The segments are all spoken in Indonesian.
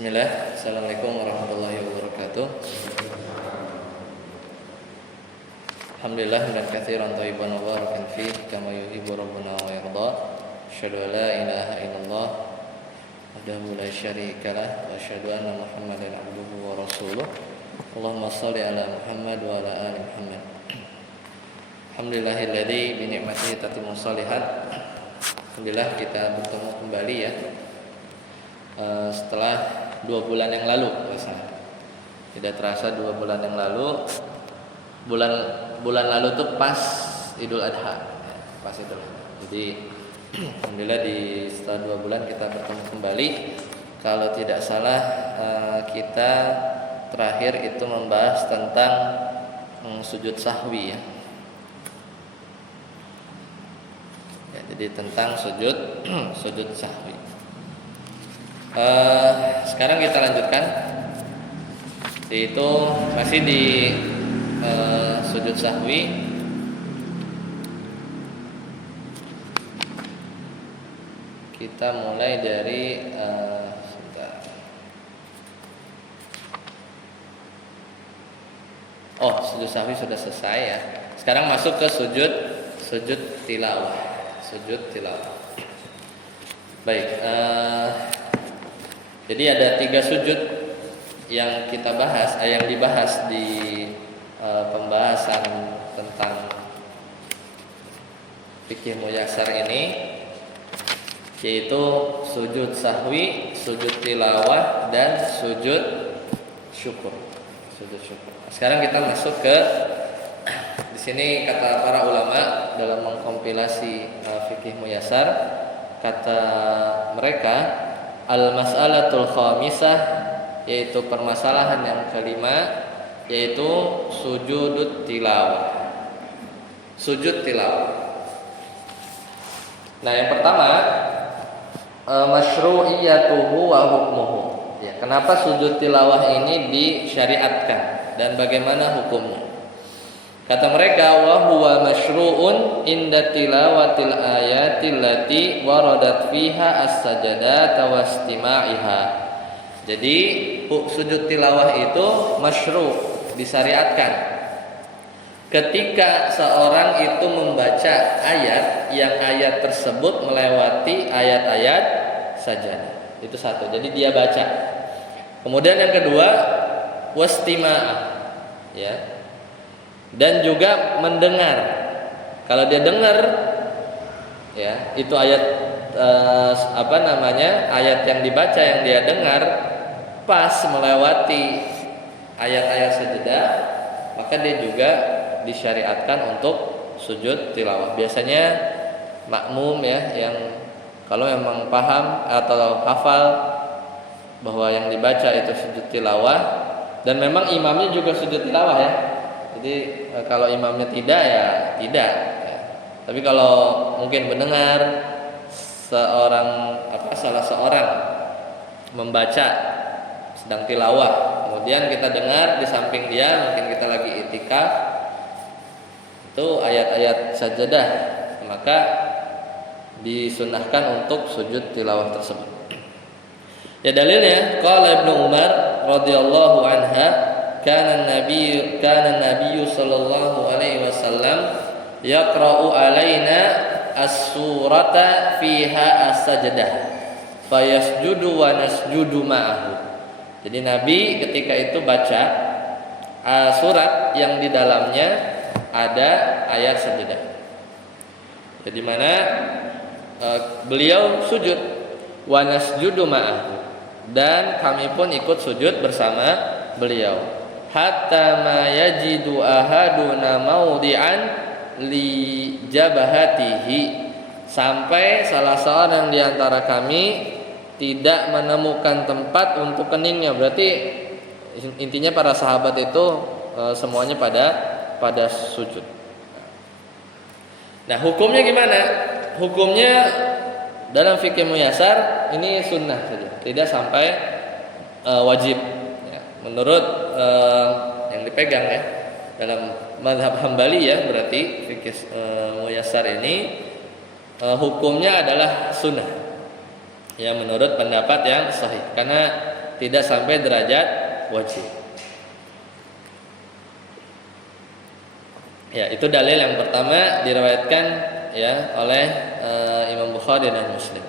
Bismillah, Assalamualaikum warahmatullahi wabarakatuh. Alhamdulillah dan katsiran thayyiban mubarakan fih kama yuhibbu rabbuna wa yarda. Asyhadu an la ilaha illallah wahdahu la syarika lah wa asyhadu anna Muhammadan abduhu wa rasuluh. Allahumma shalli ala Muhammad wa ala ali Muhammad. Alhamdulillahilladzi bi ni'matihi tatimmu shalihat. Alhamdulillah kita bertemu kembali ya. Setelah 2 bulan yang lalu, tidak terasa 2 bulan yang lalu. Bulan lalu tuh pas Idul Adha, pas itu. Jadi alhamdulillah setelah 2 bulan kita bertemu kembali. Kalau tidak salah kita terakhir itu membahas tentang sujud sahwi ya. Jadi tentang sujud sahwi. Sekarang kita lanjutkan, yaitu masih di sujud sahwi. Kita mulai dari sujud sahwi sudah selesai ya. Sekarang masuk ke sujud tilawah. Baik. Jadi ada 3 sujud yang kita bahas, yang dibahas di pembahasan tentang fikih muyassar ini, yaitu sujud sahwi, sujud tilawah, dan sujud syukur. Sekarang kita masuk ke di sini kata para ulama dalam mengkompilasi fikih muyassar, kata mereka al-mas'alatul khamisah, yaitu permasalahan yang kelima, yaitu sujud tilawah. Nah, yang pertama masyru'iyatuhu wa hukmuhu. Ya, kenapa sujud tilawah ini disyariatkan dan bagaimana hukumnya? Kata mereka, wa huwa masyru'un inda tilawatil ayatil lati waradat fiha as-sajadat wa istima'iha. Jadi sujud tilawah itu masyru', disyariatkan ketika seorang itu membaca ayat yang ayat tersebut melewati ayat-ayat sajadah. Itu satu. Jadi dia baca. Kemudian yang kedua, wastima'ah, ya. Dan juga mendengar. Kalau dia dengar, ya, itu ayat ayat yang dibaca, yang dia dengar pas melewati ayat-ayat sajadah, maka dia juga disyariatkan untuk sujud tilawah. Biasanya makmum ya, yang kalau memang paham atau hafal bahwa yang dibaca itu sujud tilawah, dan memang imamnya juga sujud tilawah ya. Jadi kalau imamnya tidak ya tidak. Tapi kalau mungkin mendengar salah seorang membaca sedang tilawah, kemudian kita dengar di samping dia, mungkin kita lagi i'tikaf, itu ayat-ayat sajadah, maka disunahkan untuk sujud tilawah tersebut. Ya, dalilnya qala Ibnu Umar radhiyallahu anha, kana Nabi sallallahu alaihi wasallam yaqra'u alaina as-surata fiha as-sajdah fayasjudu wa nasjudu ma'ahu. Jadi Nabi ketika itu baca surat yang di dalamnya ada ayat sajadah. Jadi mana beliau sujud, wa nasjudu ma'ahu, dan kami pun ikut sujud bersama beliau. Hatta ma yajidu ahaduna maudi'an li jabahatihi, sampai salah seorang di antara kami tidak menemukan tempat untuk keningnya. Berarti intinya para sahabat itu semuanya pada sujud. Nah, hukumnya gimana? Hukumnya dalam fikih muyassar ini sunnah saja, tidak sampai wajib. Menurut yang dipegang ya dalam mazhab Hambali ya, berarti fikih muyassar ini hukumnya adalah sunnah ya, menurut pendapat yang sahih. Karena tidak sampai derajat wajib. Ya, itu dalil yang pertama diriwayatkan ya oleh Imam Bukhari dan Muslim.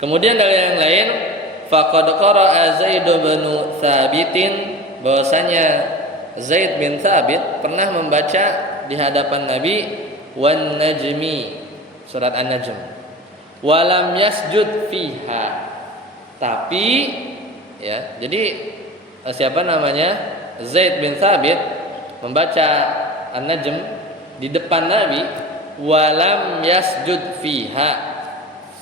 Kemudian dalil yang lain, faqad qara'a Zaid bin Tsabitin, bahwasanya Zaid bin Tsabit pernah membaca di hadapan Nabi wan najmi, surat An-Najm. Walam yasjud fiha. Tapi ya, jadi siapa namanya? Zaid bin Tsabit membaca An-Najm di depan Nabi, walam yasjud fiha.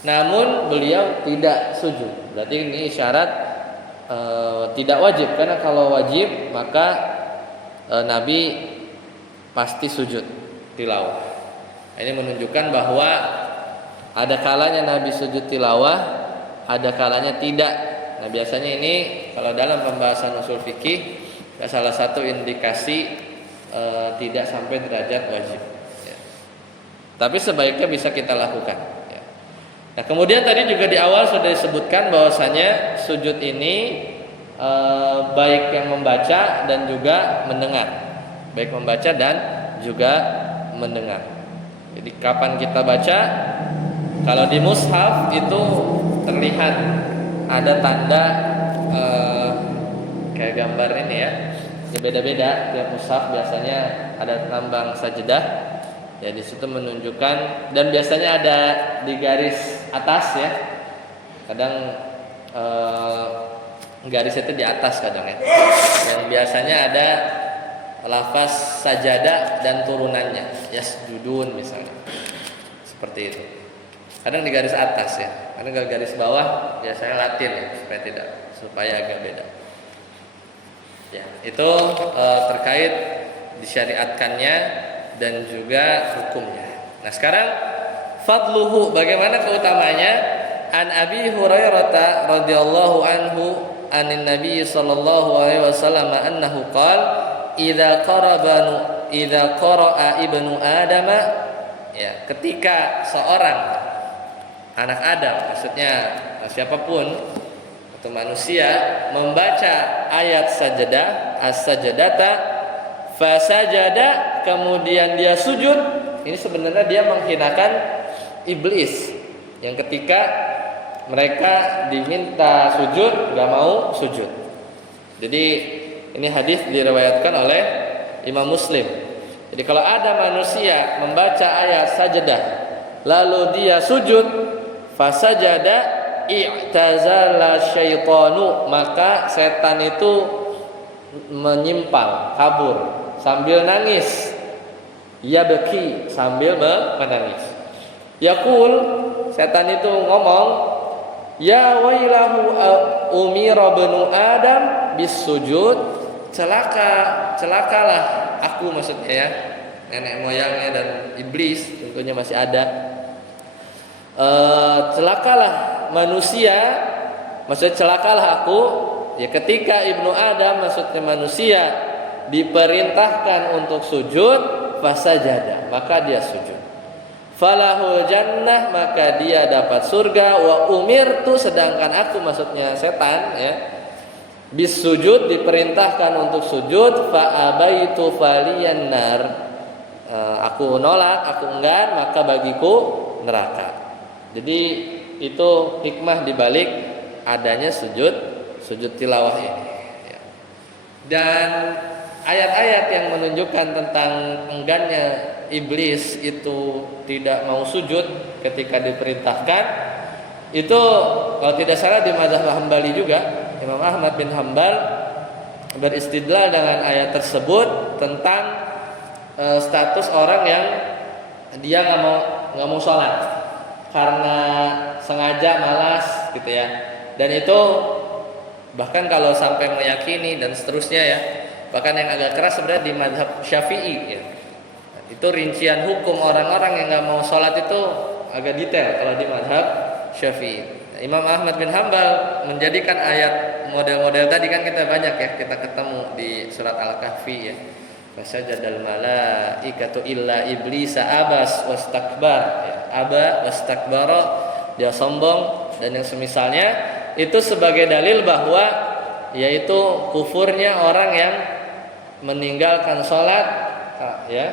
Namun beliau tidak sujud. Berarti ini syarat tidak wajib, karena kalau wajib maka Nabi pasti sujud tilawah. Ini menunjukkan bahwa ada kalanya Nabi sujud tilawah, ada kalanya tidak. Nah, biasanya ini kalau dalam pembahasan usul fikih salah satu indikasi tidak sampai derajat wajib ya. Tapi sebaiknya bisa kita lakukan ya. Nah, kemudian tadi juga di awal sudah disebutkan bahwasanya sujud ini baik yang membaca dan juga mendengar, baik membaca dan juga mendengar. Jadi kapan kita baca? Kalau di mushaf itu terlihat ada tanda kayak gambar ini ya. Ya beda-beda tiap mushaf, biasanya ada lambang sajadah. Ya di situ menunjukkan, dan biasanya ada di garis atas ya. Kadang garis itu di atas kadang ya. Yang biasanya ada lafaz sajadah dan turunannya, yasjudun misalnya. Seperti itu. Kadang di garis atas ya. Kadang di garis bawah biasanya Latin ya, supaya agak beda. Ya, itu terkait disyariatkannya dan juga hukumnya. Nah, sekarang fadluhu, bagaimana keutamanya? An Abi Hurairah radhiyallahu anhu anin Nabi sallallahu alaihi wasallam annahu qala idza qara'a ibnu Adam, ya, ketika seorang anak Adam, maksudnya siapapun atau manusia membaca ayat sajadah, as-sajadata, fasajada, kemudian dia sujud, ini sebenarnya dia menghinakan iblis yang ketika mereka diminta sujud gak mau sujud. Jadi ini hadis diriwayatkan oleh Imam Muslim. Jadi kalau ada manusia membaca ayat sajadah lalu dia sujud, fasajada i'tazala syaitanu, maka setan itu menyimpal, kabur sambil nangis. Ya beki, sambil menangis. Yaqul, setan itu ngomong, ya wailahu umira banu Adam bis sujud, celakalah aku, maksudnya ya, nenek moyangnya dan iblis tentunya masih ada. Celakalah manusia, maksudnya celakalah aku ya, ketika ibnu Adam, maksudnya manusia, diperintahkan untuk sujud, fasajada, maka dia sujud. Falahul jannah, maka dia dapat surga. Wa umirtu, sedangkan aku, maksudnya setan ya, bis sujud, diperintahkan untuk sujud, fa abaitu faliyan nar, aku nolak, aku enggan, maka bagiku neraka. Jadi itu hikmah dibalik adanya sujud tilawah ini ya. Dan ayat-ayat yang menunjukkan tentang enggannya iblis itu tidak mau sujud ketika diperintahkan, itu kalau tidak salah di mazhab Hambali juga, Imam Ahmad bin Hambal beristidlal dengan ayat tersebut tentang status orang yang dia nggak mau sholat karena sengaja malas gitu ya. Dan itu bahkan kalau sampai meyakini dan seterusnya ya, bahkan yang agak keras sebenarnya di mazhab Syafi'i ya, itu rincian hukum orang-orang yang nggak mau sholat itu agak detail kalau di mazhab Syafi'i. Imam Ahmad bin Hambal menjadikan ayat model-model tadi, kan kita banyak ya, kita ketemu di surat Al-Kahfi ya, fasajadal malaikatu illa iblisa abas wastakbar ya, aba wastakbara, dia sombong dan yang semisalnya, itu sebagai dalil bahwa yaitu kufurnya orang yang meninggalkan sholat ya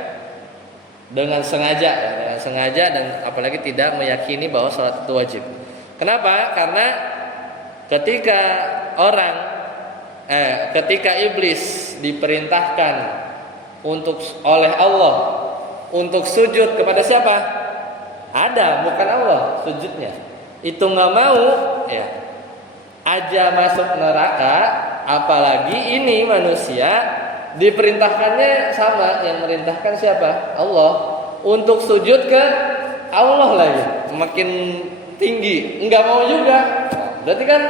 dengan sengaja, dan apalagi tidak meyakini bahwa sholat itu wajib. Kenapa? Karena ketika iblis diperintahkan oleh Allah untuk sujud kepada siapa? Adam, bukan Allah sujudnya. Itu nggak mau, ya aja masuk neraka, apalagi ini manusia diperintahkannya sama, yang merintahkan siapa? Allah, untuk sujud ke Allah lagi, makin tinggi, nggak mau juga. Berarti kan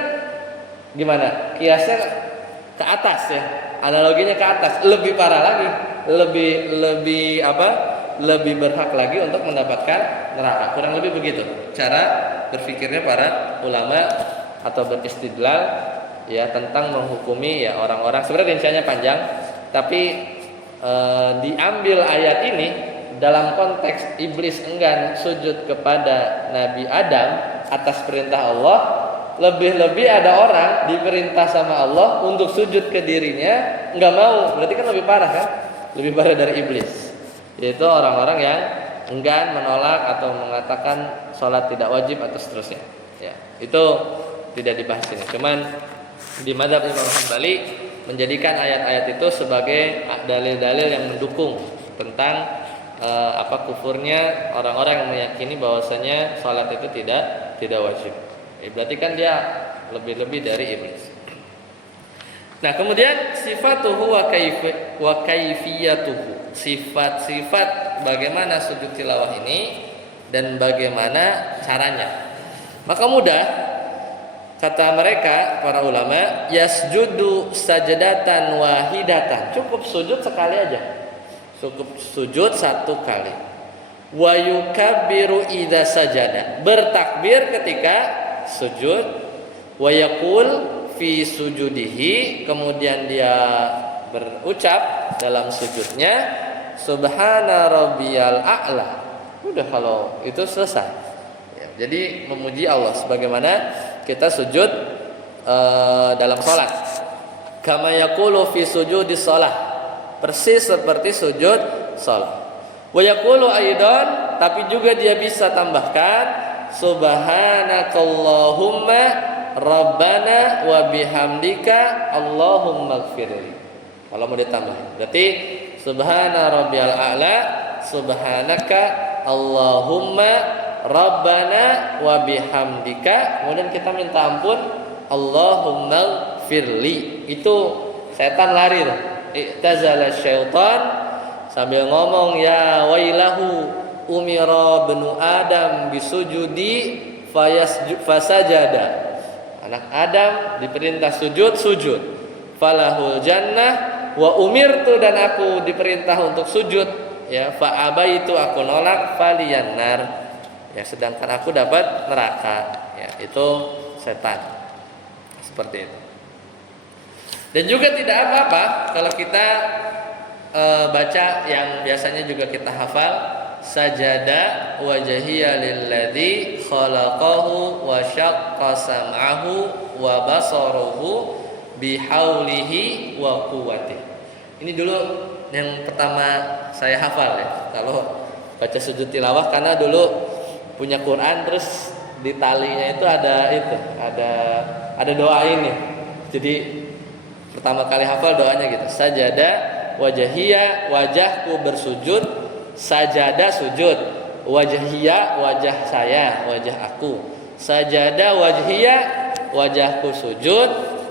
gimana? Kiasnya ke atas ya, analoginya ke atas, lebih parah lagi, lebih berhak lagi untuk mendapatkan neraka. Kurang lebih begitu cara berpikirnya para ulama atau beristidlal ya tentang menghukumi ya orang-orang. Sebenarnya rinciannya panjang, tapi diambil ayat ini dalam konteks iblis enggan sujud kepada Nabi Adam atas perintah Allah. Lebih-lebih ada orang diperintah sama Allah untuk sujud ke dirinya, nggak mau. Berarti kan lebih parah kan? Lebih parah dari iblis. Yaitu orang-orang yang enggan, menolak atau mengatakan sholat tidak wajib atau seterusnya. Ya, itu tidak dibahas ini. Cuman di mazhab Imam Hambali menjadikan ayat-ayat itu sebagai dalil-dalil yang mendukung tentang kufurnya orang-orang yang meyakini bahwasanya sholat itu tidak wajib. Berarti kan dia lebih-lebih dari iblis. Nah, kemudian sifatuhu wa kaifiyatuhu. Sifat-sifat bagaimana sujud tilawah ini dan bagaimana caranya. Maka mudah, kata mereka para ulama, yasjudu sajadatan wahidatan. Cukup sujud sekali aja. Cukup sujud satu kali. Wa yukabbiru idza sajada. Bertakbir ketika sujud, wa yaqul fi sujudihi, kemudian dia berucap dalam sujudnya subhana rabbiyal a'la. Udah, kalau itu selesai ya, jadi memuji Allah sebagaimana kita sujud dalam sholat. Kama yaqulu fi sujudis shalah, persis seperti sujud sholat. Wa yaqulu aidan, tapi juga dia bisa tambahkan subhanakallahumma rabbana wa bihamdika allahumma ighfirli. Kalau mau ditambahin berarti subhana rabbiyal a'la, subhanaka allahumma rabbana wa bihamdika, kemudian kita minta ampun allahumma ighfirli. Itu setan lari tuh. I'tazala syaitan sambil ngomong ya wailahu umira benu Adam bisujudi fasajada. Anak Adam diperintah sujud, falahul jannah wa umirtu, dan aku diperintah untuk sujud ya, fa abaitu, aku nolak, faliyan nar ya, sedangkan aku dapat neraka ya. Itu setan seperti itu. Dan juga tidak apa-apa kalau kita baca yang biasanya juga kita hafal, sajada wajhiya lilladzi khalaqahu wa syaqqa sam'ahu wa basaruhu bihaulihi wa quwwatihi. Ini dulu yang pertama saya hafal ya, kalau baca sujud tilawah, karena dulu punya Quran terus di talinya itu ada doa ini. Jadi pertama kali hafal doanya gitu, sajada wajhiya, wajahku bersujud, sajada sujud, wajhiya wajah saya, wajah aku, sajada wajhiya wajahku sujud,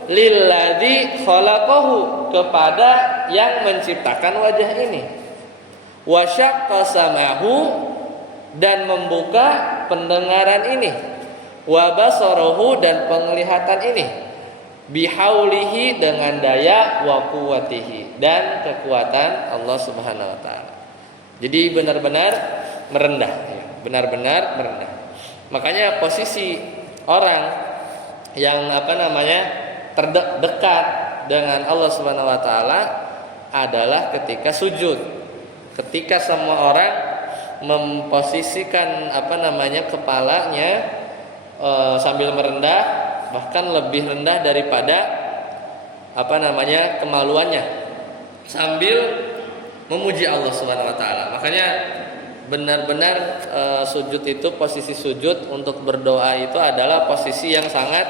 lilladzi khalaqahu, kepada yang menciptakan wajah ini, wa syaqqa sam'ahu, dan membuka pendengaran ini, wa basarahu, dan penglihatan ini, bihaulihi, dengan daya, wa quwwatihi, dan kekuatan Allah Subhanahu wa taala. Jadi benar-benar merendah ya, benar-benar merendah. Makanya posisi orang yang terdekat dengan Allah Subhanahu wa taala adalah ketika sujud. Ketika semua orang memposisikan kepalanya sambil merendah, bahkan lebih rendah daripada kemaluannya sambil memuji Allah Subhanahu wa taala. Makanya benar-benar sujud itu, posisi sujud untuk berdoa itu adalah posisi yang sangat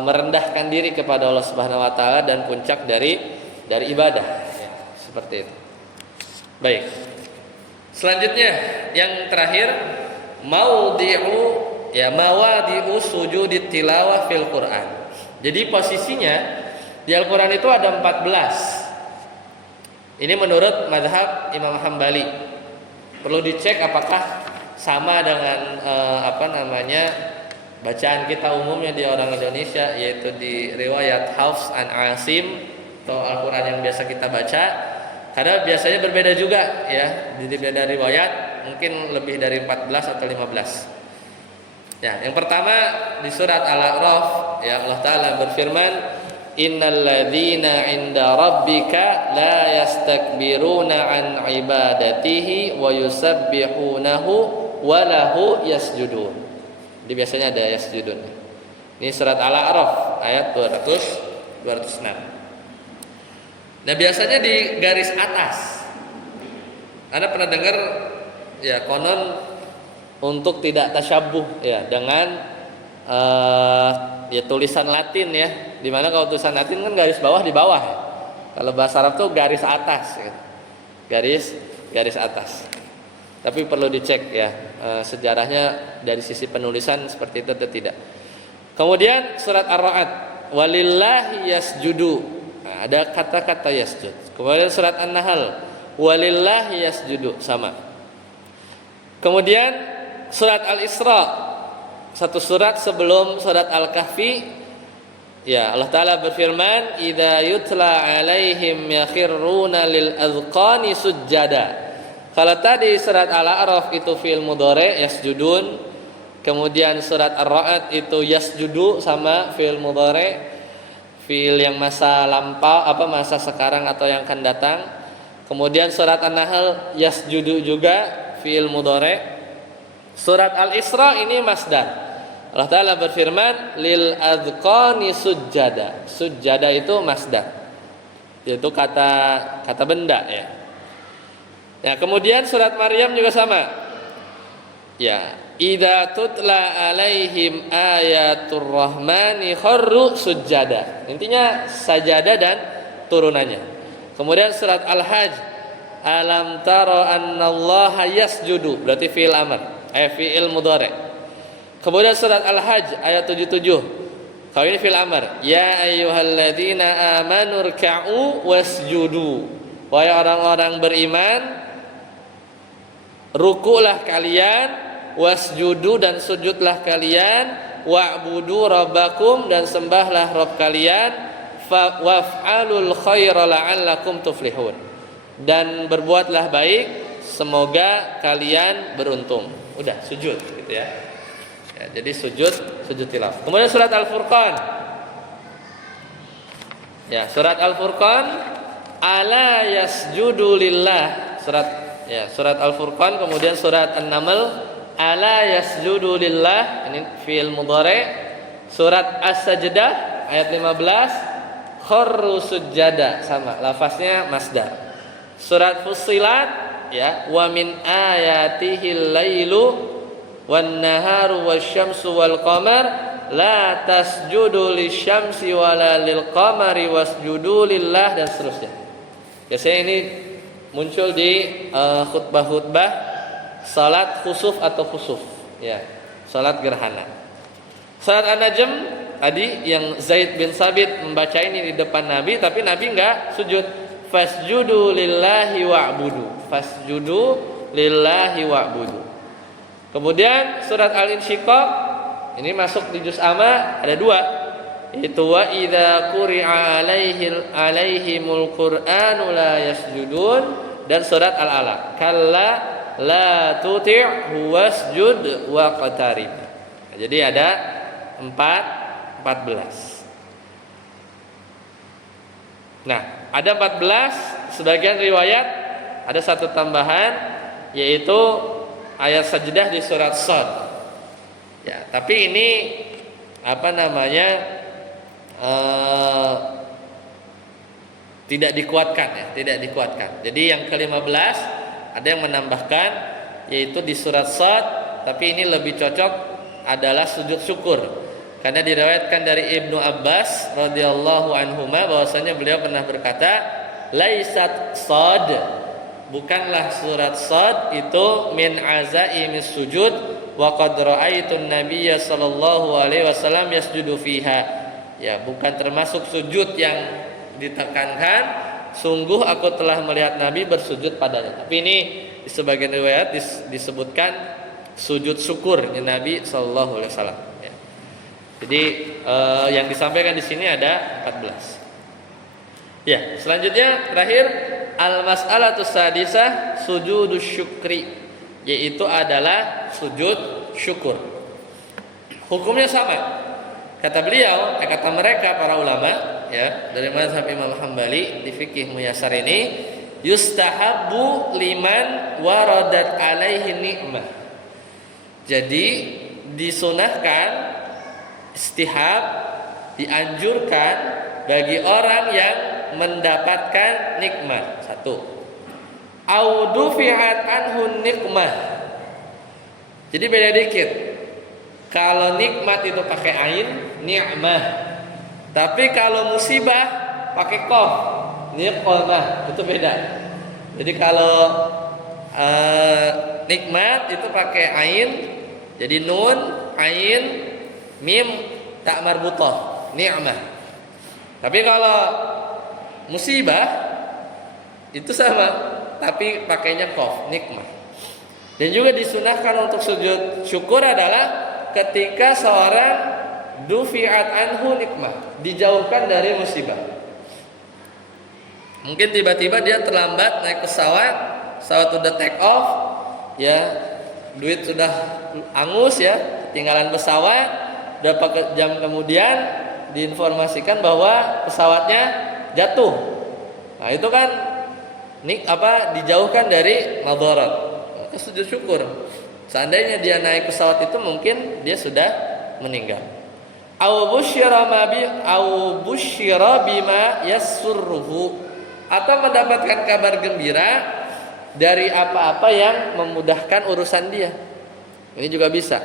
merendahkan diri kepada Allah Subhanahu wa taala dan puncak dari ibadah ya, seperti itu. Baik. Selanjutnya yang terakhir mawadi'u sujudit tilawah fil Quran. Jadi posisinya di Al-Qur'an itu ada 14. Ini menurut mazhab Imam Hambali. Perlu dicek apakah sama dengan bacaan kita umumnya di orang Indonesia, yaitu di riwayat Hafs an Asim atau Al-Qur'an yang biasa kita baca. Karena biasanya berbeda juga ya, di beda riwayat mungkin lebih dari 14 atau 15. Ya, yang pertama di surat Al-A'raf ya, Allah taala berfirman, innal ladzina 'inda rabbika la yastakbiruna 'an ibadatihi wa yusabbihunahu wa lahu yasjudun. Jadi biasanya ada yasjudun. Ini surat Al-A'raf ayat 206. Nah, biasanya di garis atas. Anda pernah dengar ya, konon untuk tidak tasyabuh ya dengan ya tulisan Latin ya. Dimana kalau tulisan Latin kan garis bawah di bawah ya. Kalau bahasa Arab tuh garis atas ya. Garis atas. Tapi perlu dicek ya sejarahnya dari sisi penulisan seperti itu atau tidak. Kemudian surat Ar-Ra'd, walillahi yasjudu. Nah, ada kata-kata yasjud. Kemudian surat An-Nahl, walillahi yasjudu, sama. Kemudian surat Al-Isra, satu surat sebelum surat Al-Kahfi, ya Allah taala berfirman, idza yutla alaihim yakhruna lil azqani sujada. Kalau tadi surat Al-A'raf itu fi'il mudhari yasjudun, kemudian surat Ar-Ra'd itu yasjudu sama fi'il mudhari, fi'il yang masa lampau masa sekarang atau yang akan datang. Kemudian surat An-Nahl yasjudu juga fi'il mudhari. Surat Al-Isra ini masdar. Allah taala berfirman lil azqani sujada. Sujada itu masdar. Yaitu kata benda ya. Ya, kemudian surat Maryam juga sama. Ya, idza tutla alaihim ayatur rahmani kharru sujada. Intinya sajadah dan turunannya. Kemudian surat Al-Hajj, alam tara annallaha yasjudu, berarti fi'il amr, fi'il mudhari. Kemudian surat Al-Hajj ayat 77. Kalau ini fi'il amr, ya ayyuhalladzina amanu ruk'u wasjudu. Wahai orang-orang beriman, rukulah kalian, wasjudu dan sujudlah kalian, wa'budu rabbakum dan sembahlah Rabb kalian, waf'alul khaira la'allakum tuflihun, dan berbuatlah baik semoga kalian beruntung. Udah sujud gitu ya. Ya, jadi sujud tilawah. Kemudian surat Al-Furqan. Ya, surat Al-Furqan, ala yasjudu lillah. Surat Al-Furqan, kemudian surat An-Naml, ala yasjudu lillah, ini fi'il mudhari. Surat As-Sajdah ayat 15, kharru sujada, sama lafaznya masdar. Surat Fussilat ya, wa min ayatihil lailu wan naharu wasyamsu wal qamar la tasjudu lisyamsi wala lil qamari wasjudu lillah, dan seterusnya. Biasanya ini muncul di khutbah-khutbah salat khusuf atau khusuf ya, salat gerhana. Salat An-Najm tadi yang Zaid bin Sabit membaca ini di depan Nabi, tapi Nabi enggak sujud. Fasjudu lillahi wa'budu, fasjudu lillahi wa'budu. Kemudian surat Al-Insyiqaq ini masuk di juz amma, ada dua, itu wa idza quri'a alaihimul qur'anu la yasjudun, dan surat Al-Alaq, kalla la tuti'hu wasjud waqtarib. Jadi ada 14. Nah, ada 14, sebagian riwayat ada satu tambahan, yaitu ayat sajdah di surat Shad. Ya, tapi ini eh, tidak dikuatkan ya, tidak dikuatkan. Jadi yang ke-15 ada yang menambahkan yaitu di surat Shad, tapi ini lebih cocok adalah sujud syukur. Karena diriwayatkan dari Ibnu Abbas radhiyallahu anhuma bahwasanya beliau pernah berkata, "Laisat Shad, bukanlah surat Shad itu min azaimis sujud wa qad ra'aitun nabiyya sallallahu alaihi wasallam yasjudu fiha." Ya, bukan termasuk sujud yang ditekankan, sungguh aku telah melihat Nabi bersujud padanya. Tapi ini di sebagian riwayat disebutkan sujud syukurnya Nabi sallallahu alaihi wasallam. Ya. Jadi yang disampaikan di sini ada 14. Ya, selanjutnya terakhir al-mas'alatus sadisah sujudus syukri, yaitu adalah sujud syukur. Hukumnya sama. Kata beliau, kata mereka para ulama ya dari mazhab Imam Hambali di fikih Muyassar ini, yustahabbu liman waradat alaihi ni'mah. Jadi disunahkan, istihab, dianjurkan bagi orang yang mendapatkan nikmat. Satu, au dufi'at anhu nikmah. Jadi beda dikit. Kalau nikmat itu pakai ain, ni'mah. Tapi kalau musibah pakai qaf, niqmah, itu beda. Jadi kalau nikmat itu pakai ain, jadi nun, ain, mim, tak marbutah, ni'mah. Tapi kalau musibah itu sama, tapi pakainya qaf, nikmah. Dan juga disunahkan untuk sujud syukur adalah ketika seorang dufi'at anhu nikmah, dijauhkan dari musibah. Mungkin tiba-tiba dia terlambat naik pesawat sudah take off, ya, duit sudah angus ya, tinggalan pesawat, berapa jam kemudian diinformasikan bahwa pesawatnya jatuh. Nah, itu kan dijauhkan dari madarat. Maka sujud syukur. Seandainya dia naik pesawat itu mungkin dia sudah meninggal. Au busyira bima yasurruhu, atau mendapatkan kabar gembira dari apa-apa yang memudahkan urusan dia. Ini juga bisa.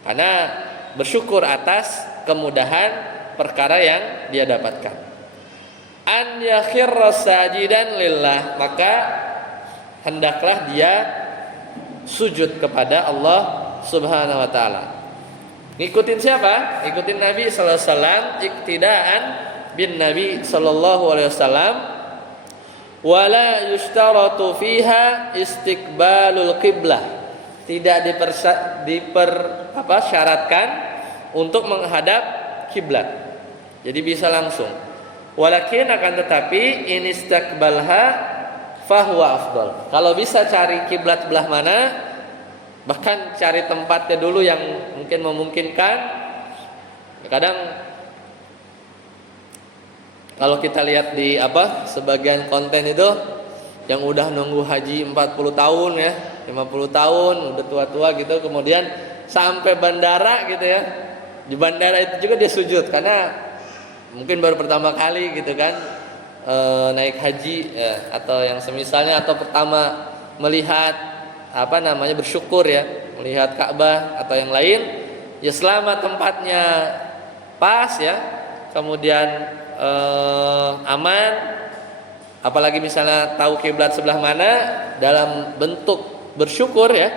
Karena bersyukur atas kemudahan perkara yang dia dapatkan. An yakhirra sajidan lillah, maka hendaklah dia sujud kepada Allah Subhanahu wa taala. Ngikutin siapa? Ngikutin Nabi sallallahu alaihi wasallam, iktidaan bin Nabi sallallahu alaihi wasallam. Wala yushtaratu fiha istiqbalul qiblah. Tidak syaratkan untuk menghadap kiblat. Jadi bisa langsung. Walakin akan tetapi in istaqbalha fahuwa afdal. Kalau bisa cari kiblat belah mana, bahkan cari tempatnya dulu yang mungkin memungkinkan. Kadang kalau kita lihat di sebagian konten itu yang udah nunggu haji 40 tahun ya, 50 tahun, udah tua-tua gitu, kemudian sampai bandara gitu ya. Di bandara itu juga dia sujud karena mungkin baru pertama kali gitu kan. Naik haji ya, atau yang semisalnya, atau pertama melihat bersyukur ya, melihat Ka'bah atau yang lain, ya selama tempatnya pas ya, kemudian aman, apalagi misalnya tahu kiblat sebelah mana, dalam bentuk bersyukur ya,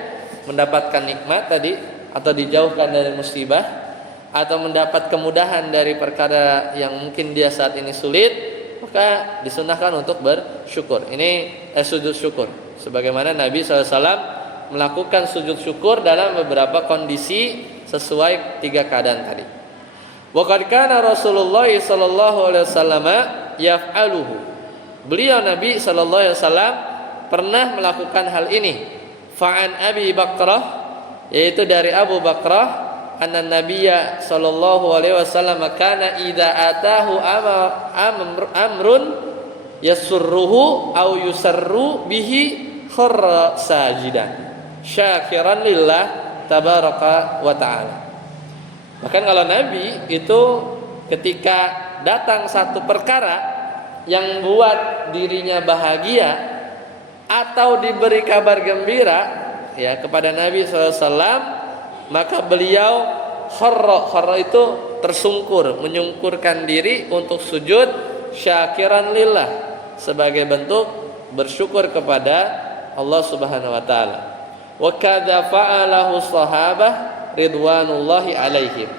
mendapatkan nikmat tadi, atau dijauhkan dari musibah, atau mendapat kemudahan dari perkara yang mungkin dia saat ini sulit, maka disunahkan untuk bersyukur. Ini sujud syukur. Sebagaimana Nabi SAW melakukan sujud syukur dalam beberapa kondisi sesuai 3 keadaan tadi. Wa qad kana Rasulullah sallallahu alaihi wasallam yaf'aluhu. Beliau Nabi sallallahu alaihi wasallam pernah melakukan hal ini. Fa'an Abi Bakrah, yaitu dari Abu Bakrah, anna Nabiyya sallallahu alaihi wasallam kana idza atahu amrun yasurruhu aw yusarru bihi kharra sajidan syakiran lillah tabaraka wa taala. Bahkan kalau Nabi itu ketika datang satu perkara yang buat dirinya bahagia atau diberi kabar gembira ya kepada Nabi SAW, maka beliau kharra itu tersungkur, menyungkurkan diri untuk sujud syakiran lillah sebagai bentuk bersyukur kepada Allah Subhanahu wa taala. Wa kadza fa'alahu sahabah ridwanullahi alaihim.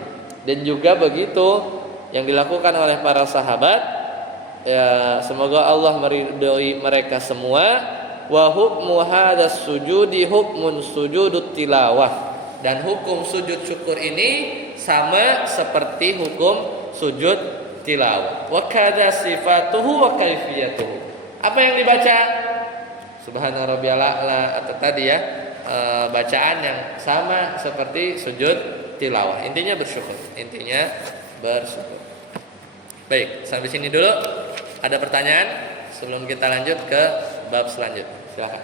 Dan juga begitu yang dilakukan oleh para sahabat, ya semoga Allah meridhoi mereka semua. Wa hukmu hadas sujudi hukmun sujudut tilawah. Dan hukum sujud syukur ini sama seperti hukum sujud tilawah. Wa kadza sifatuhu wa kaifiyatuhu. Apa yang dibaca? Subhana rabbiyal a'la atau tadi ya, bacaan yang sama seperti sujud tilawah. Intinya bersyukur. Baik, sampai sini dulu. Ada pertanyaan sebelum kita lanjut ke bab selanjutnya? Silakan.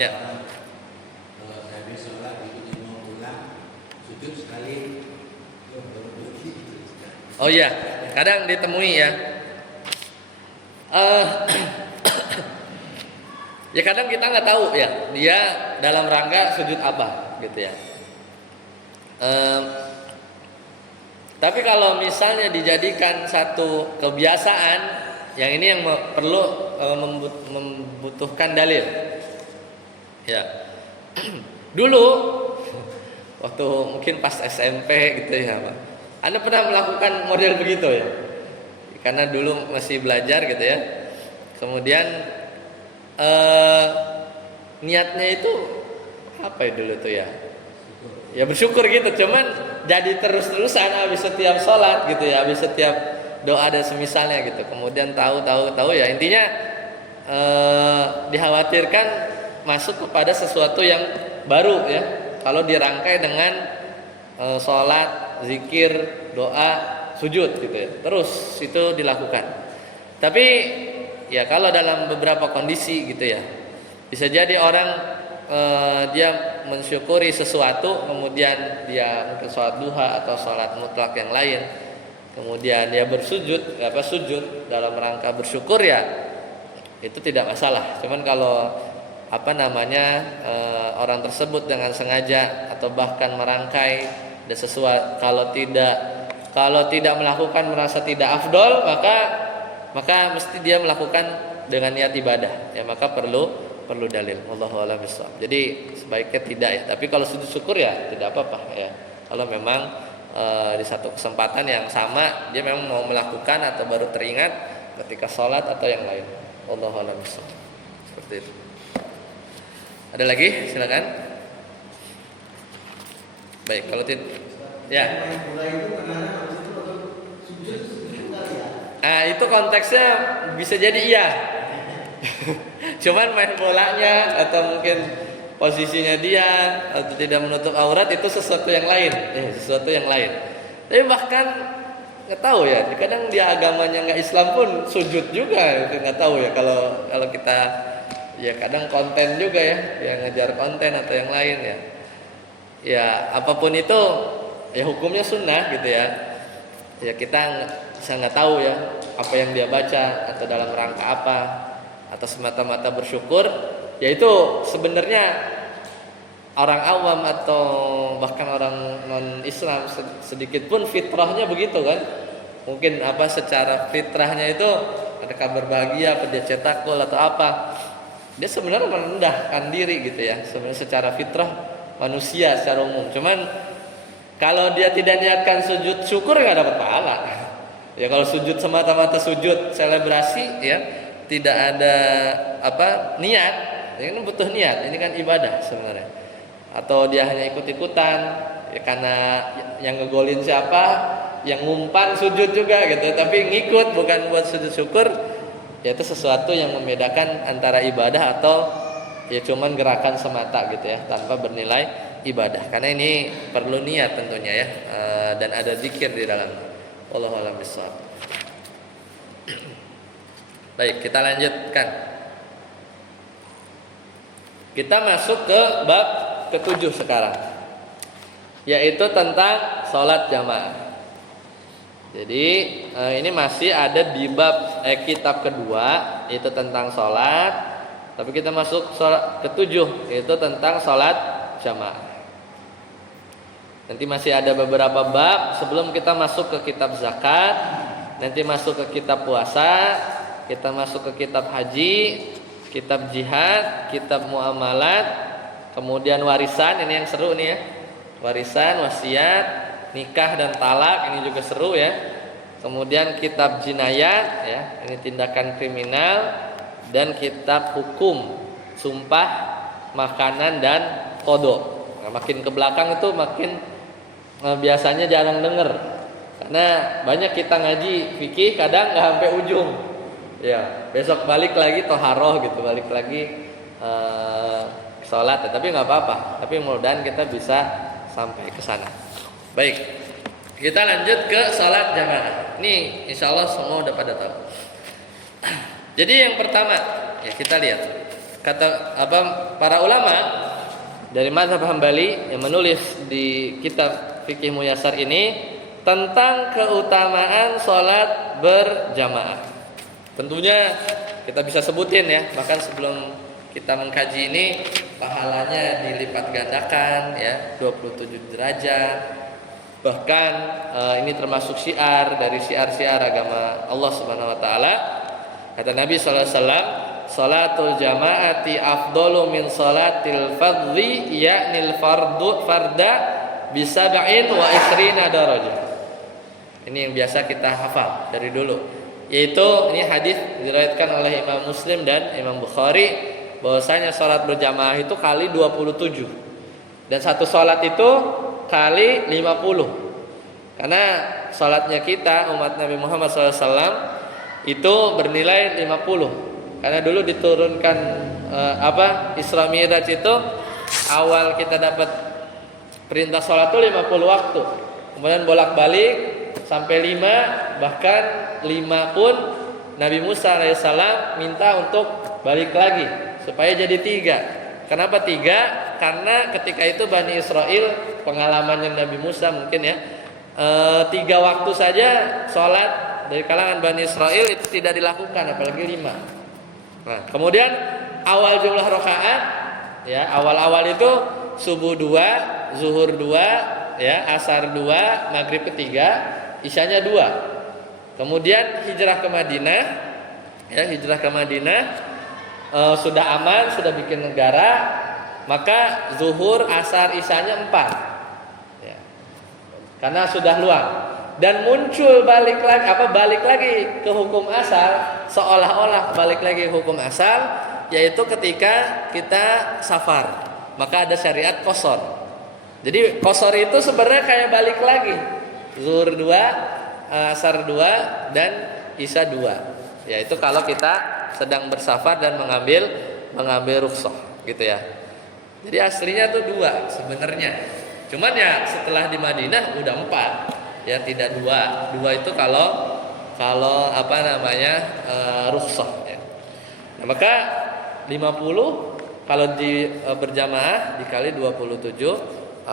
Ya. Kalau saya sholat itu mau pulang sujud sekali. Oh iya, kadang ditemui ya. Ya kadang kita nggak tahu ya dia dalam rangka sujud apa gitu ya. Tapi kalau misalnya dijadikan satu kebiasaan, yang ini yang perlu membutuhkan dalil. Ya, dulu waktu mungkin pas SMP gitu ya, Pak. Anda pernah melakukan model begitu ya? Karena dulu masih belajar gitu ya. Kemudian niatnya itu apa ya dulu tuh ya? Ya bersyukur gitu, cuman jadi terus-terusan habis setiap sholat gitu ya, habis setiap doa dan semisalnya gitu. Kemudian tahu ya intinya dikhawatirkan masuk kepada sesuatu yang baru ya. Kalau dirangkai dengan sholat, zikir, doa, sujud gitu ya. Terus itu dilakukan. Tapi ya kalau dalam beberapa kondisi gitu ya, bisa jadi orang dia mensyukuri sesuatu, kemudian dia mungkin sholat duha atau sholat mutlak yang lain, kemudian dia bersujud, sujud dalam rangka bersyukur ya, itu tidak masalah. Cuman kalau orang tersebut dengan sengaja atau bahkan merangkai dan sesuatu, kalau tidak melakukan merasa tidak afdol, maka mesti dia melakukan dengan niat ibadah ya, maka perlu dalil. Wallahu a'lam bishawab. Jadi sebaiknya tidak ya. Tapi kalau sujud syukur ya tidak apa-apa ya. Kalau memang di satu kesempatan yang sama dia memang mau melakukan atau baru teringat ketika sholat atau yang lain. Wallahu a'lam bishawab. Seperti itu. Ada lagi? Silakan. Baik, kalau tidak ya. Itu konteksnya bisa jadi iya. Cuman main bolanya atau mungkin posisinya dia atau tidak menutup aurat itu sesuatu yang lain, Tapi bahkan nggak tahu ya, kadang dia agamanya nggak Islam pun sujud juga, nggak tahu ya kalau kita ya kadang konten juga ya, yang ngejar konten atau yang lain ya. Ya apapun itu ya hukumnya sunnah gitu ya. Ya kita nggak tahu ya apa yang dia baca atau dalam rangka apa, atau semata-mata bersyukur, yaitu sebenarnya orang awam atau bahkan orang non-Islam sedikit pun fitrahnya begitu kan. Mungkin secara fitrahnya itu ada kabar bahagia, dia cetakul atau apa, dia sebenarnya merendahkan diri gitu ya, sebenarnya secara fitrah manusia secara umum. Cuman kalau dia tidak niatkan sujud syukur nggak dapat pahala. Ya kalau sujud semata-mata sujud selebrasi ya, tidak ada niat, ini butuh niat, ini kan ibadah sebenarnya. Atau dia hanya ikut-ikutan ya karena yang ngegolin siapa, yang ngumpan sujud juga gitu, tapi ngikut bukan buat sujud syukur, ya itu sesuatu yang membedakan antara ibadah atau ya cuman gerakan semata gitu ya, tanpa bernilai ibadah. Karena ini perlu niat tentunya ya, dan ada zikir di dalamnya. Wallahu a'lam bishawab. Baik, kita lanjutkan. Kita masuk ke bab ke-7 sekarang, yaitu tentang sholat jamaah. Jadi ini masih ada di bab kitab kedua, yaitu tentang sholat. Tapi kita masuk sholat ketujuh, yaitu tentang sholat jamaah. Nanti masih ada beberapa bab sebelum kita masuk ke kitab zakat. Nanti masuk ke kitab puasa, kita masuk ke kitab haji, kitab jihad, kitab muamalat, kemudian warisan. Ini yang seru nih ya, warisan, wasiat, nikah dan talak, ini juga seru ya. Kemudian kitab jinayat ya, ini tindakan kriminal, dan kitab hukum, sumpah, makanan dan qada. Nah, makin ke belakang itu makin biasanya jarang denger. Karena banyak kita ngaji fikih kadang nggak sampai ujung. Ya, besok balik lagi toharoh gitu, balik lagi sholat, tapi nggak apa-apa. Tapi mudah-mudahan kita bisa sampai ke sana. Baik, kita lanjut ke sholat jamaah. Ini insya Allah semua udah pada tahu. Jadi yang pertama, ya kita lihat kata para ulama dari mazhab Hambali yang menulis di kitab Fikih Muyassar ini tentang keutamaan sholat berjamaah. Tentunya kita bisa sebutin ya, bahkan sebelum kita mengkaji ini pahalanya dilipat gandakan ya, 27 derajat. Bahkan ini termasuk syiar dari syiar-syiar agama Allah Subhanahu wa taala. Kata Nabi sallallahu alaihi wasallam, "Salatul jamaati afdalu min salatil fardhi ya'nil farda bisab'in wa isrina darajah." Ini yang biasa kita hafal dari dulu. Yaitu ini hadis diriwayatkan oleh Imam Muslim dan Imam Bukhari bahwasanya salat berjamaah itu kali 27. Dan satu salat itu kali 50. Karena salatnya kita umat Nabi Muhammad SAW itu bernilai 50. Karena dulu diturunkan Isra Mi'raj itu awal kita dapat perintah salat itu 50 waktu. Kemudian bolak-balik sampai 5, bahkan 5 pun Nabi Musa alaihissalam minta untuk balik lagi supaya jadi 3. Kenapa 3? Karena ketika itu Bani Israel, pengalamannya Nabi Musa mungkin ya, 3 waktu saja sholat dari kalangan Bani Israel itu tidak dilakukan, apalagi 5. Nah, kemudian awal jumlah rakaat ya, awal-awal itu subuh 2, zuhur 2, ya, asar 2, maghrib 3, isyanya 2. Kemudian hijrah ke Madinah, ya, hijrah ke Madinah sudah aman, sudah bikin negara, maka zuhur, asar, isyanya 4. Ya. Karena sudah luang. Dan muncul balik lagi ke hukum asal, seolah-olah balik lagi ke hukum asal, yaitu ketika kita safar, maka ada syariat qashar. Jadi qashar itu sebenarnya kayak balik lagi. Zuhur 2, asar 2, dan isya 2. Yaitu kalau kita sedang bersafar dan mengambil rukhsah, gitu ya. Jadi aslinya tuh 2 sebenarnya. Cuman ya setelah di Madinah udah 4. Ya tidak 2. 2 itu kalau rukhsah ya. Nah, maka 50 kalau di berjamaah dikali 27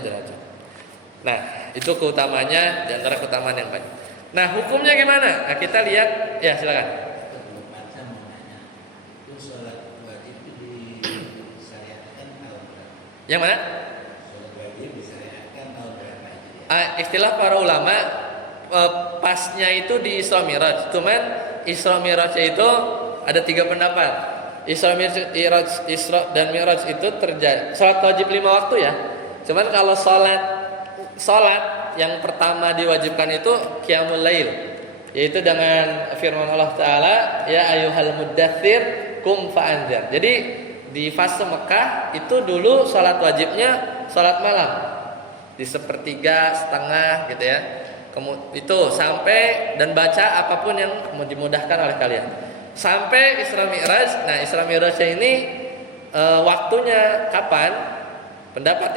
derajat. Nah, itu keutamanya, di antara keutamaan yang banyak. Nah, hukumnya gimana? Nah, kita lihat, ya silakan. Saya mau nanya, itu sholat wajib itu disyariatkan tahun berapa? Yang mana? Sholat wajib disyariatkan tahun berapa? Istilah para ulama pasnya itu di Isra Mi'raj. Cuman Isra Mi'raj itu ada 3 pendapat. Isra dan Mi'raj itu terjadi sholat wajib 5 waktu ya. Cuman kalau sholat yang pertama diwajibkan itu qiyamul lail, yaitu dengan firman Allah Ta'ala, ya ayyuhal muddatsir qum fa'anzir. Jadi di fase Mekah itu dulu sholat wajibnya sholat malam di 1/3, setengah gitu ya. Itu sampai, dan baca apapun yang dimudahkan oleh kalian sampai Isra Mi'raj. Nah, Isra Mi'raj ini waktunya kapan? Pendapat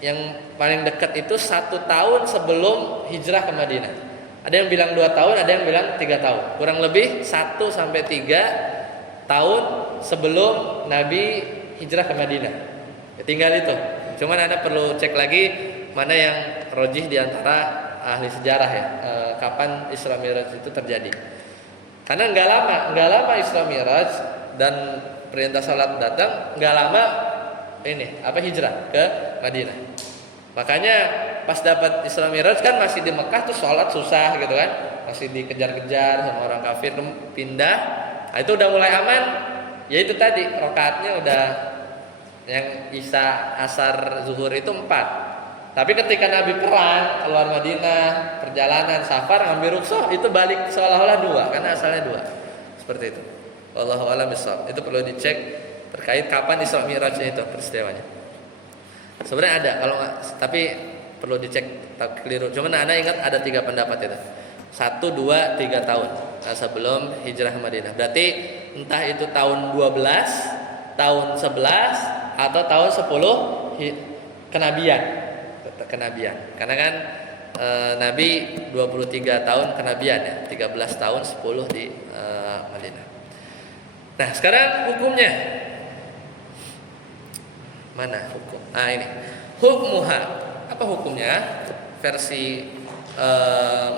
yang paling dekat itu 1 tahun sebelum hijrah ke Madinah. Ada yang bilang 2 tahun, ada yang bilang 3 tahun. Kurang lebih 1 sampai 3 tahun sebelum Nabi hijrah ke Madinah. Ya, tinggal itu. Cuman Anda perlu cek lagi mana yang rojih di antara ahli sejarah ya, kapan Isra Mi'raj itu terjadi. Karena nggak lama Isra Mi'raj dan perintah salat datang, nggak lama hijrah ke Madinah. Makanya pas dapat Isra Mi'raj kan masih di Mekah tuh sholat susah gitu kan, masih dikejar-kejar sama orang kafir, pindah, nah, itu udah mulai aman. Ya itu tadi rakaatnya udah yang Isya, Asar, Zuhur itu 4. Tapi ketika Nabi perang keluar Madinah, perjalanan safar ngambil rukhsah, itu balik seolah-olah 2 karena asalnya 2. Seperti itu. Wallahu a'lam bishawab. Itu perlu dicek terkait kapan Isra Mi'rajnya itu peristiwanya. Sebenarnya ada, kalau nggak, tapi perlu dicek, tak keliru. Cuman Anda ingat ada 3 pendapat itu. 1, 2, 3 tahun sebelum hijrah ke Madinah. Berarti entah itu tahun 12, tahun 11 atau tahun 10 kenabian. Karena kan Nabi 23 tahun kenabian ya, 13 tahun 10 di Madinah. Nah, sekarang hukumnya. Mana hukum? Ini. Hukmuha. Apa hukumnya? Versi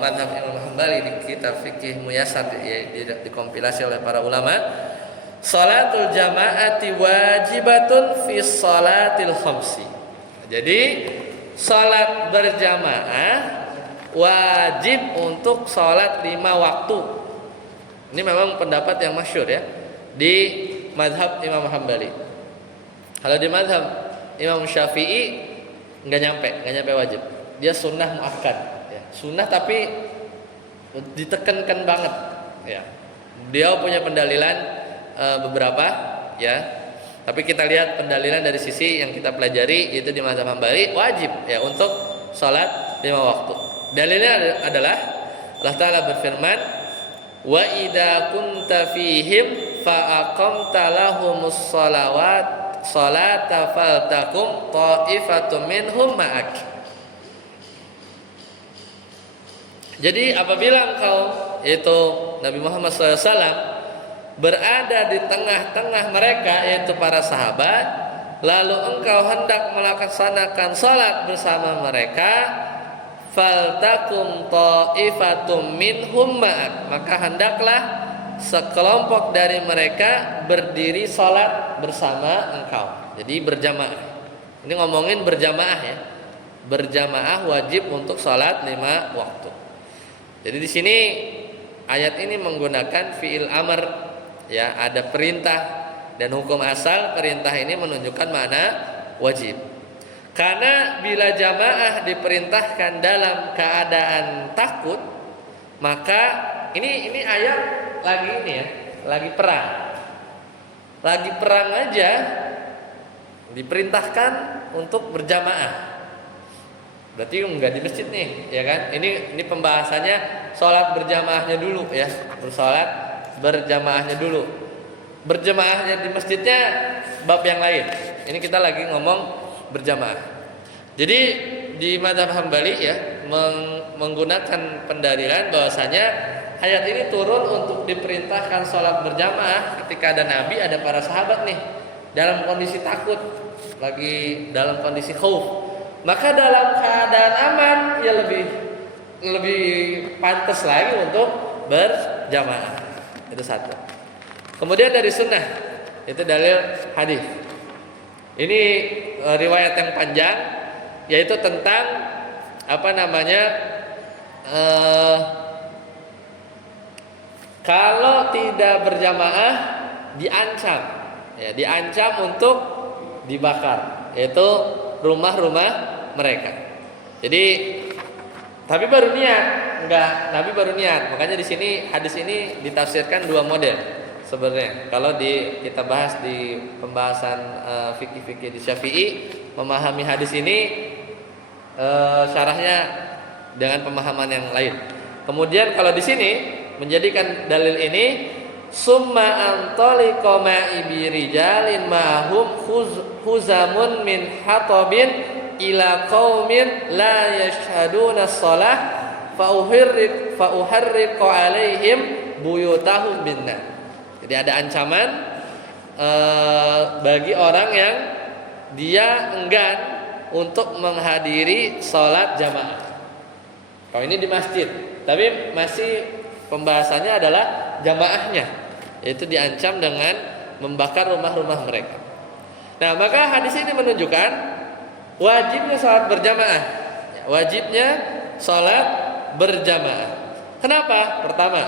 Madhab Imam Hambali di kitab Fikih Muyassar dikompilasi oleh para ulama. Salatul jama'ati wajibatun fi salatil khamsi. Jadi salat berjamaah wajib untuk salat 5 waktu. Ini memang pendapat yang masyhur ya di Madhab Imam Hambali. Kalau di Madhab Imam Syafi'i nggak nyampe wajib. Dia sunnah muakkad. Ya. Sunnah tapi ditekankan banget. Ya. Dia punya pendalilan beberapa ya. Tapi kita lihat pendalilan dari sisi yang kita pelajari, yaitu di Mazhab Hambali wajib ya untuk salat 5 waktu. Dalilnya adalah Allah Ta'ala berfirman, wa idza kunta fihim fa aqamta lahumus salata faltakum ta'ifatum minhum ma'ak. Jadi apabila engkau, yaitu Nabi Muhammad SAW, berada di tengah-tengah mereka, yaitu para sahabat, lalu engkau hendak melaksanakan salat bersama mereka, faltakum ta'ifatum minhum ma'ak, maka hendaklah sekelompok dari mereka berdiri salat bersama engkau. Jadi berjamaah. Ini ngomongin berjamaah ya. Berjamaah wajib untuk salat 5 waktu. Jadi di sini ayat ini menggunakan fi'il amr. Ya, ada perintah dan hukum asal perintah ini menunjukkan mana wajib. Karena bila jamaah diperintahkan dalam keadaan takut, maka ini ayat lagi ini ya, lagi perang. Lagi perang aja diperintahkan untuk berjamaah. Berarti enggak di masjid nih, ya kan? Ini pembahasannya sholat berjamaahnya dulu ya, bersolat berjamaahnya dulu. Berjamaahnya di masjidnya bab yang lain. Ini kita lagi ngomong berjamaah. Jadi di Mazhab Hambali ya menggunakan pendalilan bahwasanya ayat ini turun untuk diperintahkan sholat berjamaah ketika ada Nabi, ada para sahabat nih dalam kondisi takut, lagi dalam kondisi khauf. Maka dalam keadaan aman ya lebih pantas lagi untuk berjamaah. Itu satu. Kemudian dari sunnah, itu dalil hadis. Ini riwayat yang panjang, yaitu tentang kalau tidak berjamaah diancam untuk dibakar, yaitu rumah-rumah mereka. Jadi tapi baru niat, Nabi baru niat. Makanya di sini hadis ini ditafsirkan 2 model sebenarnya. Kalau kita bahas di pembahasan fikih-fikih di Syafi'i, memahami hadis ini syarahnya dengan pemahaman yang lain. Kemudian kalau di sini menjadikan dalil ini summa antaliqa ma'i rijalin ma'hum huzamun min hatabin ila qaumin la yashhaduna shalah fa uharriqu alaihim buyutahum binnar. Jadi ada ancaman bagi orang yang dia enggan untuk menghadiri salat jamaah. Kalau ini di masjid, Tapi masih pembahasannya adalah jamaahnya, yaitu diancam dengan membakar rumah-rumah mereka. Nah, maka hadis ini menunjukkan wajibnya sholat berjamaah. Wajibnya sholat berjamaah. Kenapa? Pertama,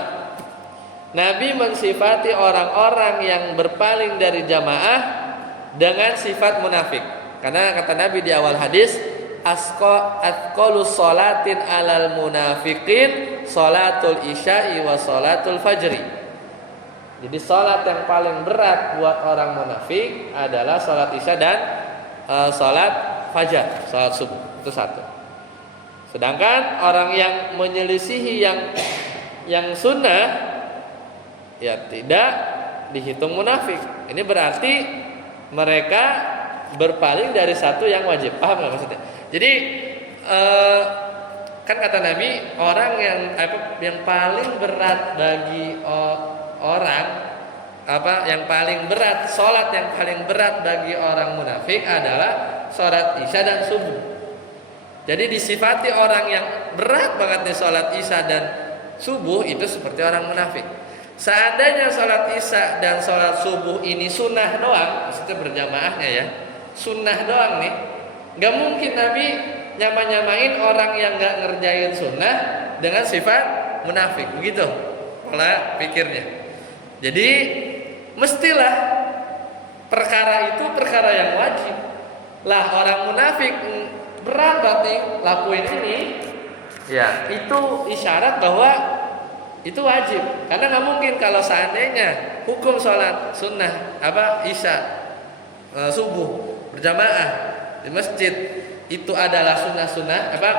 Nabi mensifati orang-orang yang berpaling dari jamaah dengan sifat munafik. Karena kata Nabi di awal hadis, asqalus sholatin alal munafiqin sholatul isya'i wa sholatul fajri. Jadi sholat yang paling berat buat orang munafik adalah sholat isya dan sholat fajar, sholat subuh. Itu satu. Sedangkan orang yang menyelisihi yang sunnah, ya tidak dihitung munafik. Ini berarti mereka berpaling dari satu yang wajib. Paham nggak maksudnya? Jadi kan kata Nabi, orang yang paling berat bagi orang yang paling berat, sholat yang paling berat bagi orang munafik adalah sholat isya dan subuh. Jadi disifati orang yang berat banget nih sholat isya dan subuh itu seperti orang munafik. Seandainya sholat isya dan sholat subuh ini sunnah doang, maksudnya berjamaahnya ya, sunnah doang nih, nggak mungkin Nabi nyamain orang yang nggak ngerjain sunnah dengan sifat munafik, begitu pola pikirnya. Jadi mestilah perkara itu perkara yang wajib. Lah orang munafik berat banget lakuin ini, ya itu isyarat bahwa itu wajib. Karena nggak mungkin kalau seandainya hukum sholat sunnah isya subuh berjamaah di masjid itu adalah sunnah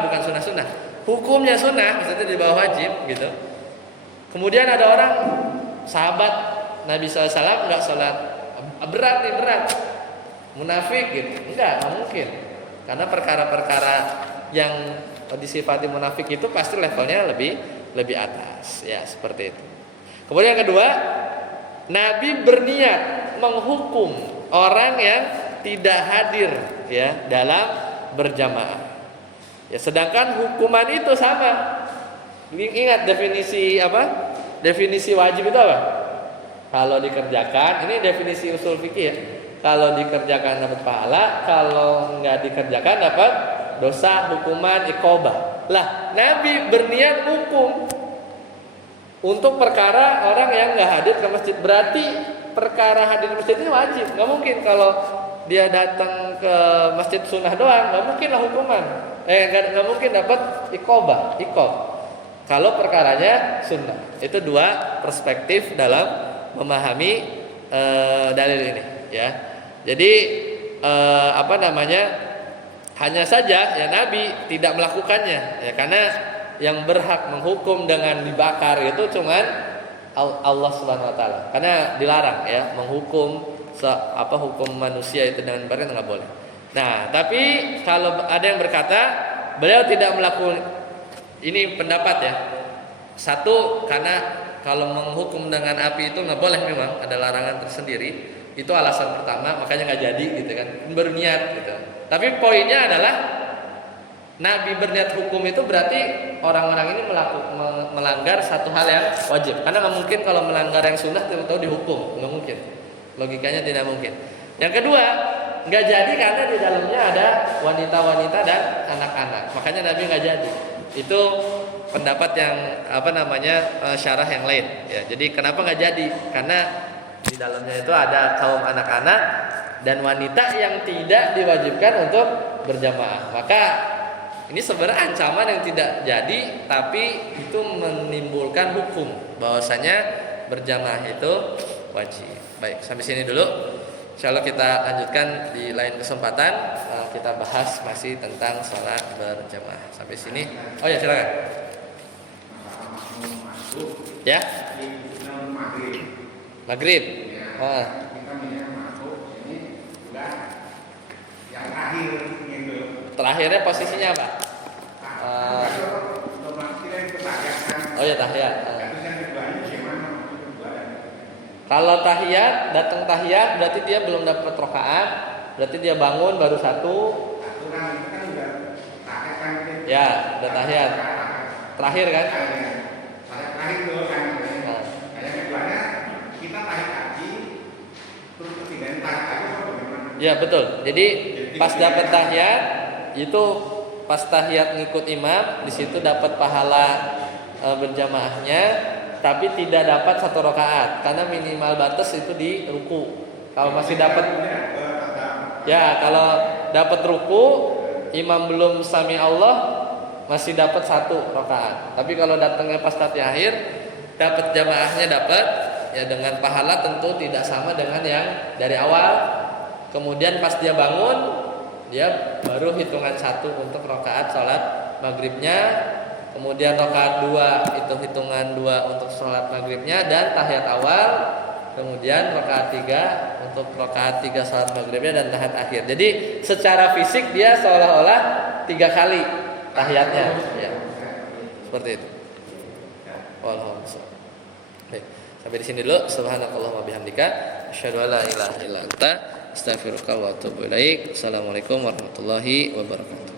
bukan sunnah hukumnya sunnah, maksudnya di bawah wajib gitu. Kemudian ada orang sahabat Nabi SAW nggak sholat berat munafik gitu, nggak mungkin. Karena perkara-perkara yang disifati munafik itu pasti levelnya lebih atas, ya seperti itu. Kemudian yang kedua, Nabi berniat menghukum orang yang tidak hadir ya dalam berjamaah. Ya, sedangkan hukuman itu sama. Ingat definisi Definisi wajib itu apa? Kalau dikerjakan, ini definisi usul fikih ya. Kalau dikerjakan dapat pahala, kalau nggak dikerjakan dapat dosa, hukuman, iqobah. Lah, Nabi berniat hukum untuk perkara orang yang nggak hadir ke masjid. Berarti perkara hadir ke masjid ini wajib. Nggak mungkin kalau dia datang ke masjid sunnah doang, nggak mungkin lah hukuman. Nggak mungkin dapat iqobah. Kalau perkaranya sunnah. Itu dua perspektif dalam memahami dalil ini ya. Jadi hanya saja ya Nabi tidak melakukannya ya, karena yang berhak menghukum dengan dibakar itu cuman Allah Subhanahu wa taala. Karena dilarang ya menghukum hukum manusia itu dengan dibakar, nggak boleh. Nah, tapi kalau ada yang berkata beliau tidak melakukan, ini pendapat ya. Satu, karena kalau menghukum dengan api itu nggak boleh, memang ada larangan tersendiri. Itu alasan pertama, makanya nggak jadi gitu kan. Berniat gitu. Tapi poinnya adalah Nabi berniat hukum itu berarti orang-orang ini melanggar satu hal yang wajib. Karena nggak mungkin kalau melanggar yang sunnah tahu dihukum, nggak mungkin. Logikanya tidak mungkin. Yang kedua, nggak jadi karena di dalamnya ada wanita-wanita dan anak-anak. Makanya Nabi nggak jadi. Itu pendapat yang syarah yang lain ya. Jadi kenapa nggak jadi? Karena di dalamnya itu ada kaum anak-anak dan wanita yang tidak diwajibkan untuk berjamaah. Maka ini sebenarnya ancaman yang tidak jadi, tapi itu menimbulkan hukum bahwasanya berjamaah itu wajib. Baik, sampai sini dulu. Insyaallah kita lanjutkan di lain kesempatan. Kita bahas masih tentang sholat berjamaah. Sampai sini. Oh ya, silakan. Ya. Maghrib. Terakhirnya posisinya apa? Oh ya, tahiyat. Kalau tahiyat, datang tahiyat berarti dia belum dapat rakaat, berarti dia bangun baru satu. Ya, udah tahiyat. Terakhir kan? tahid dulu kan. Nah. Nah, yang keduanya kita tahid lagi, terus ketiganya tahid lagi atau bagaimana? Ya betul. Jadi pas dapat tahiyat itu pas tahiyat ngikut imam di situ dapat pahala berjamaahnya, tapi tidak dapat 1 rakaat karena minimal batas itu di ruku. Kalau masih dapat ya kalau dapat ruku imam belum sami Allah masih dapat 1 rakaat. Tapi kalau datangnya pas tahiyat akhir dapat jamaahnya dapat ya dengan pahala tentu tidak sama dengan yang dari awal. Kemudian pas dia bangun dia baru hitungan 1 untuk rakaat sholat maghribnya. Kemudian rakaat 2 itu hitungan 2 untuk sholat maghribnya dan tahiyat awal. Kemudian rakaat 3 untuk rakaat 3 sholat maghribnya dan tahiyat akhir. Jadi secara fisik dia seolah-olah 3 kali tahiyatnya. Ya. Seperti itu. Walhamdulillah. Baik, sampai di sini dulu. Subhanakallahumma bihamdika asyhadu an la ilaha illa anta astaghfiruka wa atubu ilaik. Assalamualaikum warahmatullahi wabarakatuh.